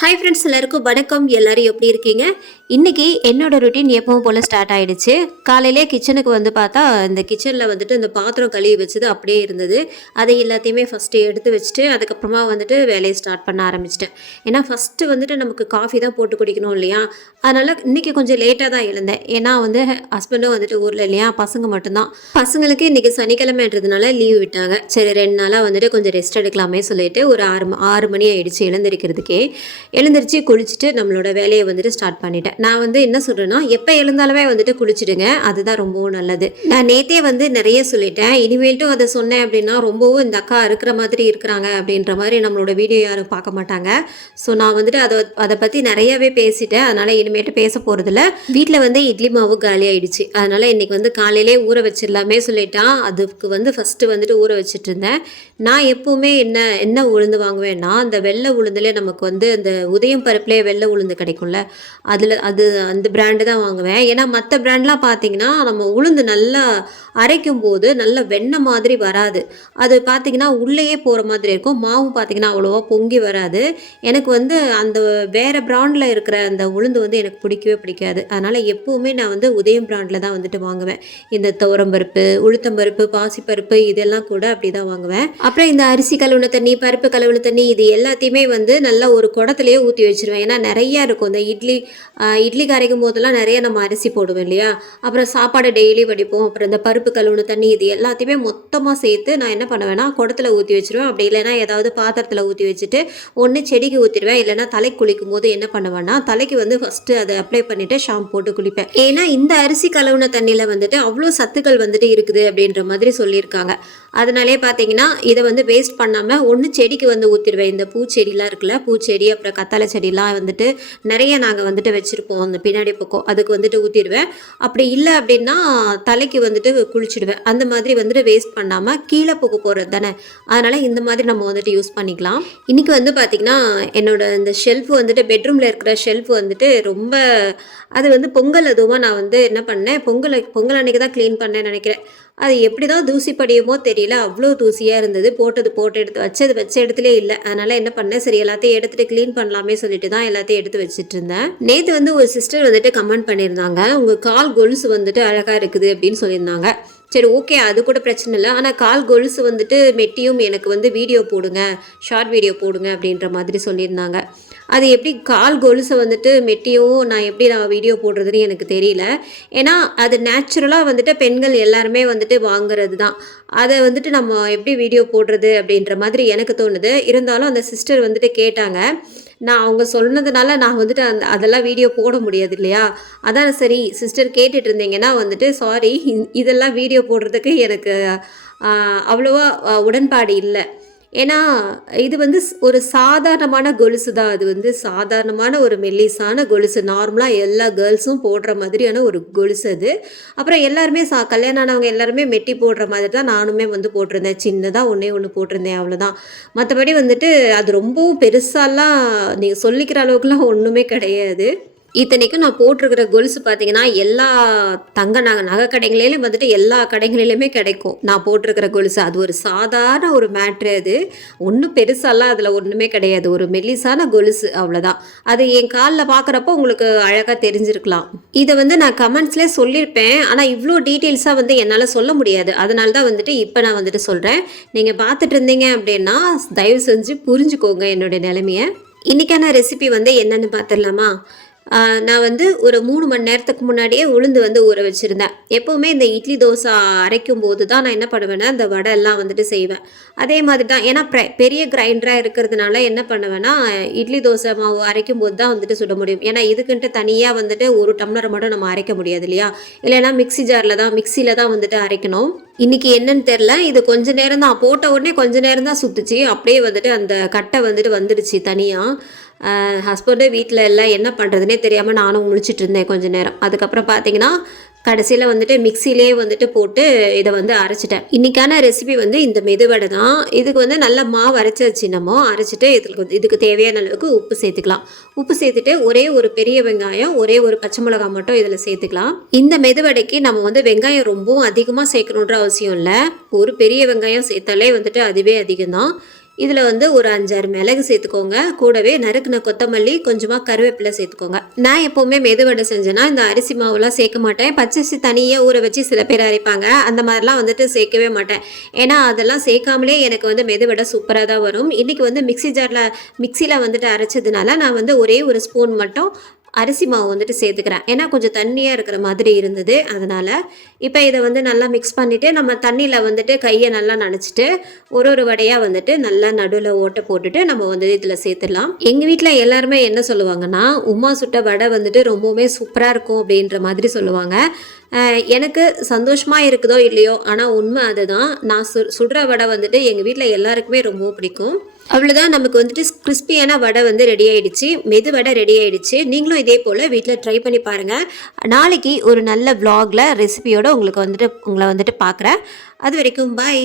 Hi friends, எல்லாருக்கும் வணக்கம். எல்லோரும் எப்படி இருக்கீங்க? இன்றைக்கி என்னோடய ரொட்டீன் எப்பவும் போல் ஸ்டார்ட் ஆகிடுச்சு. காலையிலே கிச்சனுக்கு வந்து பார்த்தா இந்த கிச்சனில் வந்துட்டு இந்த பாத்திரம் கழுவி வச்சது அப்படியே இருந்தது. அதை எல்லாத்தையுமே ஃபஸ்ட்டு எடுத்து வச்சுட்டு அதுக்கப்புறமா வந்துட்டு வேலையை ஸ்டார்ட் பண்ண ஆரம்பிச்சிட்டேன். ஏன்னா ஃபஸ்ட்டு வந்துட்டு நமக்கு காஃபி தான் போட்டு குடிக்கணும் இல்லையா? அதனால் இன்றைக்கி கொஞ்சம் லேட்டாக தான் எழுந்தேன். ஏன்னா வந்து ஹஸ்பண்டும் வந்துட்டு ஊரில் இல்லையா, பசங்க மட்டும்தான். பசங்களுக்கு இன்றைக்கி சனிக்கிழமைன்றதுனால லீவ் விட்டாங்க. சரி 2 நாளாக வந்துட்டு கொஞ்சம் ரெஸ்ட் எடுக்கலாமே சொல்லிட்டு ஒரு 6 மணி ஆகிடுச்சு எழுந்திருக்கிறதுக்கே. எழுந்திரிச்சு குளிச்சுட்டு நம்மளோட வேலையை வந்துட்டு ஸ்டார்ட் பண்ணிட்டேன். நான் வந்து என்ன சொல்கிறேன்னா, எப்போ எழுந்தாலுமே வந்துட்டு குளிச்சுடுங்க, அதுதான் ரொம்பவும் நல்லது. நான் நேற்றே வந்து நிறைய சொல்லிட்டேன். இனிமேல்ட்டும் அதை சொன்னேன் அப்படின்னா ரொம்பவும் இந்த அக்கா இருக்கிற மாதிரி இருக்கிறாங்க அப்படின்ற மாதிரி நம்மளோட வீடியோ யாரும் பார்க்க மாட்டாங்க. ஸோ நான் வந்துட்டு அதை பற்றி நிறையவே பேசிட்டேன். அதனால் இனிமேட்டு பேச போகிறதில்ல. வீட்டில் வந்து இட்லி மாவு காலி ஆகிடுச்சு. அதனால் இன்றைக்கி வந்து காலையிலே ஊற வச்சிடலாமே சொல்லிட்டான். அதுக்கு வந்து ஃபஸ்ட்டு வந்துட்டு ஊற வச்சுட்டு இருந்தேன். நான் எப்போவுமே என்ன உளுந்து வாங்குவேன்னா, அந்த வெள்ளை உளுந்துலேயே நமக்கு வந்து அந்த உதயம் பருப்புலேயே வெள்ளை உளுந்து கிடைக்கும்ல, அந்த பிராண்டு தான் வாங்குவேன். ஏன்னா மற்ற பிராண்ட்லாம் பார்த்தீங்கன்னா நம்ம உளுந்து நல்லா அரைக்கும் போது நல்ல வெண்ணெய் மாதிரி வராது. அது பார்த்தீங்கன்னா உள்ளேயே போகிற மாதிரி இருக்கும். மாவு பார்த்தீங்கன்னா அவ்வளோவா பொங்கி வராது. எனக்கு வந்து அந்த வேறு பிராண்டில் இருக்கிற அந்த உளுந்து வந்து எனக்கு பிடிக்கவே பிடிக்காது. அதனால் எப்போவுமே நான் வந்து உதயம் பிராண்டில் தான் வந்துட்டு வாங்குவேன். இந்த துவரம்பருப்பு, உளுத்தம்பருப்பு, பாசிப்பருப்பு இதெல்லாம் கூட அப்படி தான் வாங்குவேன். அப்புறம் இந்த அரிசி கழுவுன தண்ணி, பருப்பு கழுவுன தண்ணி இது எல்லாத்தையுமே வந்து நல்லா ஒரு குடத்துலேயே ஊற்றி வச்சுருவேன். ஏன்னா நிறையா இருக்கும். இந்த இட்லி கரைக்கும் போதெல்லாம் நிறைய நம்ம அரிசி போடுவோம் இல்லையா, அப்புறம் சாப்பாடு டெய்லி வடிப்போம். அப்புறம் இந்த பருப்பு கழுவுன தண்ணி இது எல்லாத்தையுமே மொத்தமாக சேர்த்து நான் என்ன பண்ணுவேன்னா குடத்தில் ஊற்றி வச்சுருவேன். அப்படி இல்லைன்னா ஏதாவது பாத்திரத்தில் ஊற்றி வச்சுட்டு ஒன்று செடிக்கு ஊற்றிடுவேன். இல்லைனா தலைக்கு குளிக்கும் போது என்ன பண்ணுவேன்னா, தலைக்கு வந்து ஃபஸ்ட்டு அதை அப்ளை பண்ணிவிட்டு ஷாம்பு போட்டு குளிப்பேன். ஏன்னா இந்த அரிசி கழுவுன தண்ணியில் வந்துட்டு அவ்வளோ சத்துக்கள் வந்துட்டு இருக்குது அப்படின்ற மாதிரி சொல்லியிருக்காங்க. அதனாலே பார்த்தீங்கன்னா இதை வந்து வேஸ்ட் பண்ணாமல் ஒன்று செடிக்கு வந்து ஊற்றிடுவேன். இந்த பூச்செடிலாம் இருக்குல்ல, பூச்செடி அப்புறம் கத்தாழை செடிலாம் வந்துட்டு நிறைய நாங்கள் வந்துட்டு வச்சுருப்போம் அந்த பின்னாடி பக்கம், அதுக்கு வந்துட்டு ஊற்றிடுவேன். அப்படி இல்லை அப்படின்னா தலைக்கு வந்துட்டு குளிச்சுடுவேன். அந்த மாதிரி வந்துட்டு வேஸ்ட் பண்ணாமல் கீழே போகிறது தானே, அதனால் இந்த மாதிரி நம்ம வந்துட்டு யூஸ் பண்ணிக்கலாம். இன்றைக்கி வந்து பார்த்திங்கன்னா என்னோட இந்த ஷெல்ஃப் வந்துட்டு பெட்ரூமில் இருக்கிற ஷெல்ஃப் வந்துட்டு ரொம்ப அது வந்து பொங்கல் அதுவும் நான் வந்து என்ன பண்ணேன், பொங்கல் அன்றைக்கி தான் க்ளீன் பண்ணேன்னு நினைக்கிறேன். அது எப்படி தான் தூசி படியுமோ தெரியல, அவ்வளோ தூசியாக இருந்தது. போட்டு எடுத்து வச்ச இடத்துலே இல்லை. அதனால் என்ன பண்ணேன், சரி எல்லாத்தையும் எடுத்துகிட்டு க்ளீன் பண்ணலாமே சொல்லிட்டு தான் எல்லாத்தையும் எடுத்து வச்சுட்டு இருந்தேன். நேற்று வந்து ஒரு சிஸ்டர் வந்துட்டு கமெண்ட் பண்ணியிருந்தாங்க, உங்கள் கால் கொலுசு வந்துட்டு அழகாக இருக்குது அப்படின்னு சொல்லியிருந்தாங்க. சரி ஓகே, அது கூட பிரச்சனை இல்லை. ஆனால் கால் கொலுசு வந்துட்டு மெட்டியும் எனக்கு வந்து வீடியோ போடுங்க, ஷார்ட் வீடியோ போடுங்க அப்படின்ற மாதிரி சொல்லியிருந்தாங்க. அது எப்படி கால் கொலுசை வந்துட்டு மெட்டியும் நான் வீடியோ போடுறதுன்னு எனக்கு தெரியல. ஏன்னா அது நேச்சுரலாக வந்துட்டு பெண்கள் எல்லாருமே வந்துட்டு வாங்குறது தான். அதை வந்துட்டு நம்ம எப்படி வீடியோ போடுறது அப்படின்ற மாதிரி எனக்கு தோணுது. இருந்தாலும் அந்த சிஸ்டர் வந்துட்டு கேட்டாங்க. நான் அவங்க சொன்னதுனால நான் வந்துட்டு அதெல்லாம் வீடியோ போட முடியாது இல்லையா, அதான் சரி சிஸ்டர் கேட்டுட்டு இருந்தீங்கன்னா வந்துட்டு சாரி, இதெல்லாம் வீடியோ போடுறதுக்கு எனக்கு அவ்வளோவா உடன்பாடு இல்லை. ஏன்னா இது வந்து ஒரு சாதாரணமான கொலுசு தான். அது வந்து சாதாரணமான ஒரு மெல்லிசான கொலுசு, நார்மலாக எல்லா கேர்ள்ஸும் போடுற மாதிரியான ஒரு கொலுசு அது. அப்புறம் எல்லாருமே கல்யாணம் ஆனவங்க எல்லாருமே மெட்டி போடுற மாதிரி தான் நானுமே வந்து போட்டிருந்தேன். சின்னதாக ஒன்று போட்டிருந்தேன், அவ்வளோதான். மற்றபடி வந்துட்டு அது ரொம்பவும் பெருசாலாம் நீங்கள் சொல்லிக்கிற அளவுக்குலாம் ஒன்றுமே கிடையாது. இத்தனைக்கும் நான் போட்டிருக்கிற கொலுசு பார்த்தீங்கன்னா எல்லா நகை கடைகளிலும் வந்துட்டு எல்லா கடைகளிலுமே கிடைக்கும். நான் போட்டிருக்கிற கொலுசு அது ஒரு சாதாரண ஒரு மேட்ரு. அது ஒன்றும் பெருசாலாம் அதில் ஒன்றுமே கிடையாது. ஒரு மெல்லிசான கொலுசு, அவ்வளோதான். அது என் காலில் பார்க்குறப்போ உங்களுக்கு அழகாக தெரிஞ்சிருக்கலாம். இதை வந்து நான் கமெண்ட்ஸ்லேயே சொல்லியிருப்பேன். ஆனால் இவ்வளோ டீட்டெயில்ஸாக வந்து என்னால் சொல்ல முடியாது. அதனால தான் வந்துட்டு இப்போ நான் வந்துட்டு சொல்கிறேன். நீங்கள் பார்த்துட்டு இருந்தீங்க அப்படின்னா தயவு செஞ்சு புரிஞ்சுக்கோங்க என்னுடைய நிலைமையை. இன்றைக்கான ரெசிபி வந்து என்னென்னு பார்த்துடலாமா? நான் வந்து ஒரு 3 மணி நேரத்துக்கு முன்னாடியே உளுந்து வந்து ஊற வச்சுருந்தேன். எப்போவுமே இந்த இட்லி தோசை அரைக்கும் போது தான் நான் என்ன பண்ணுவேன்னா இந்த வடை எல்லாம் வந்துட்டு செய்வேன். அதே மாதிரி தான், ஏன்னா பெரிய கிரைண்டராக இருக்கிறதுனால என்ன பண்ணுவேன்னா இட்லி தோசை மாவு அரைக்கும் போது தான் வந்துட்டு சுட முடியும். ஏன்னா இதுக்குன்ட்டு தனியாக வந்துட்டு ஒரு டம்ளரை மட்டும் நம்ம அரைக்க முடியாது இல்லையா, இல்லைன்னா மிக்சியில் தான் வந்துட்டு அரைக்கணும். இன்றைக்கி என்னன்னு தெரில, இது கொஞ்ச நேரம் தான் போட்ட உடனே கொஞ்ச நேரம் தான் சுற்றுச்சு. அப்படியே வந்துட்டு அந்த கட்டை வந்துடுச்சு தனியாக. ஹஸ்பண்டு வீட்டில் எல்லாம் என்ன பண்ணுறதுனே தெரியாமல் நானும் முழிச்சிட்டு இருந்தேன் கொஞ்ச நேரம். அதுக்கப்புறம் பார்த்தீங்கன்னா கடைசியில் வந்துட்டு மிக்சிலே வந்துட்டு போட்டு இதை வந்து அரைச்சிட்டேன். இன்றைக்கான ரெசிபி வந்து இந்த மெதுவடை தான். இதுக்கு வந்து நல்ல மாவு அரைச்சாச்சு. நம்ம அரைச்சிட்டு இதுக்கு தேவையான அளவுக்கு உப்பு சேர்த்துக்கலாம். உப்பு சேர்த்துட்டு ஒரே ஒரு பெரிய வெங்காயம், ஒரே ஒரு பச்சை மிளகாய் மட்டும் இதில் சேர்த்துக்கலாம். இந்த மெதுவடைக்கு நம்ம வந்து வெங்காயம் ரொம்பவும் அதிகமாக சேர்க்கணுன்ற அவசியம் இல்லை. ஒரு பெரிய வெங்காயம் சேர்த்தாலே வந்துட்டு அதுவே அதிகம்தான். இதில் வந்து ஒரு 5-6 மிளகு சேர்த்துக்கோங்க. கூடவே நறுக்குன கொத்தமல்லி, கொஞ்சமாக கருவேப்பிலை சேர்த்துக்கோங்க. நான் எப்போவுமே மெதுவடை செஞ்சேன்னா இந்த அரிசி மாவுலாம் சேர்க்க மாட்டேன். பச்சரிசி தனியாக ஊற வச்சு சில பேர் அரைப்பாங்க. அந்த மாதிரிலாம் வந்துட்டு சேர்க்கவே மாட்டேன். ஏன்னா அதெல்லாம் சேர்க்காமலே எனக்கு வந்து மெதுவடை சூப்பராக தான் வரும். இன்றைக்கி வந்து மிக்சியில் வந்துட்டு அரைச்சதுனால நான் வந்து ஒரே ஒரு ஸ்பூன் மட்டும் அரிசி மாவு வந்துட்டு சேர்த்துக்கிறேன். ஏன்னா கொஞ்சம் தண்ணியாக இருக்கிற மாதிரி இருந்தது. அதனால் இப்போ இதை வந்து நல்லா மிக்ஸ் பண்ணிவிட்டு நம்ம தண்ணியில் வந்துட்டு கையை நல்லா நனைச்சிட்டு ஒரு வடையாக வந்துட்டு நல்லா நடுவில் ஓட்டை போட்டுட்டு நம்ம வந்து இதில் சேர்த்துடலாம். எங்கள் வீட்டில் எல்லாருமே என்ன சொல்லுவாங்கன்னா, உமா சுட்ட வடை வந்துட்டு ரொம்பவுமே சூப்பராக இருக்கும் அப்படின்ற மாதிரி சொல்லுவாங்க. எனக்கு சந்தோஷமாக இருக்குதோ இல்லையோ, ஆனால் உண்மை அதுதான். நான் சுடுற வடை வந்துட்டு எங்கள் வீட்டில் எல்லாருக்குமே ரொம்ப பிடிக்கும். அவ்வளோதான், நமக்கு வந்துட்டு கிறிஸ்பியான வடை வந்து ரெடி ஆகிடுச்சு. மெது வடை ரெடி ஆகிடுச்சு. நீங்களும் இதே போல் வீட்டில் ட்ரை பண்ணி பாருங்கள். நாளைக்கு ஒரு நல்ல vlogல ரெசிபியோடு உங்களை வந்துட்டு பார்க்குறேன். அது வரைக்கும் பாய்.